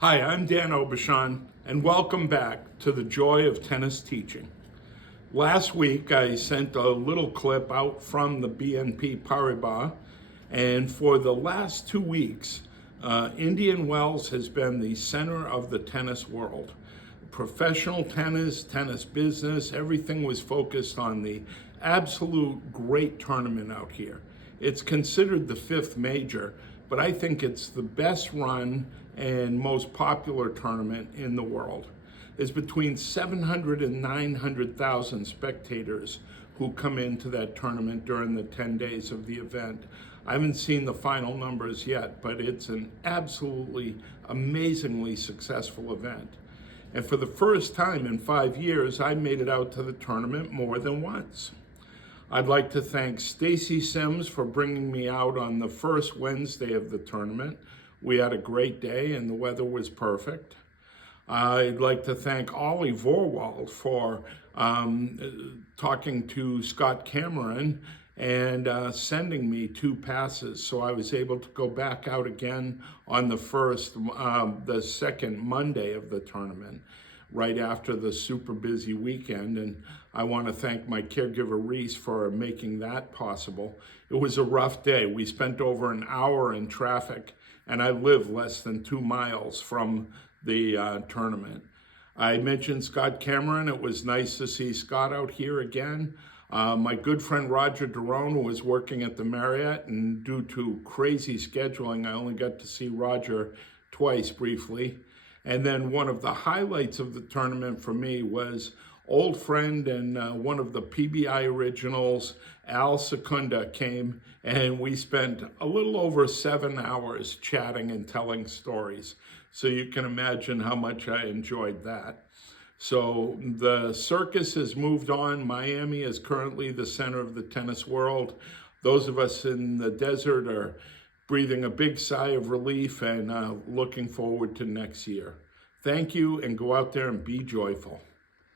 Hi, I'm Dan Aubuchon, and welcome back to the Joy of Tennis Teaching. Last week, I sent a little clip out from the BNP Paribas, and for the last 2 weeks, Indian Wells has been the center of the tennis world. Professional tennis, tennis business, everything was focused on the absolute great tournament out here. It's considered the fifth major, but I think it's the best run and most popular tournament in the world. There's between 700 and 900,000 spectators who come into that tournament during the 10 days of the event. I haven't seen the final numbers yet, but it's an absolutely amazingly successful event. And for the first time in 5 years, I made it out to the tournament more than once. I'd like to thank Stacy Sims for bringing me out on the first Wednesday of the tournament. We had a great day and the weather was perfect. I'd like to thank Ollie Vorwald for talking to Scott Cameron and sending me 2 passes, so I was able to go back out again on the second Monday of the tournament, right after the super busy weekend. And I want to thank my caregiver Reese for making that possible. It was a rough day. We spent over an hour in traffic, and I live less than 2 miles from the tournament. I mentioned Scott Cameron. It was nice to see Scott out here again. My good friend Roger Derone was working at the Marriott, and due to crazy scheduling, I only got to see Roger twice briefly. And then one of the highlights of the tournament for me was old friend and one of the PBI originals, Al Secunda, came, and we spent a little over 7 hours chatting and telling stories. So you can imagine how much I enjoyed that. So the circus has moved on. Miami is currently the center of the tennis world. Those of us in the desert are breathing a big sigh of relief and looking forward to next year. Thank you, and go out there and be joyful.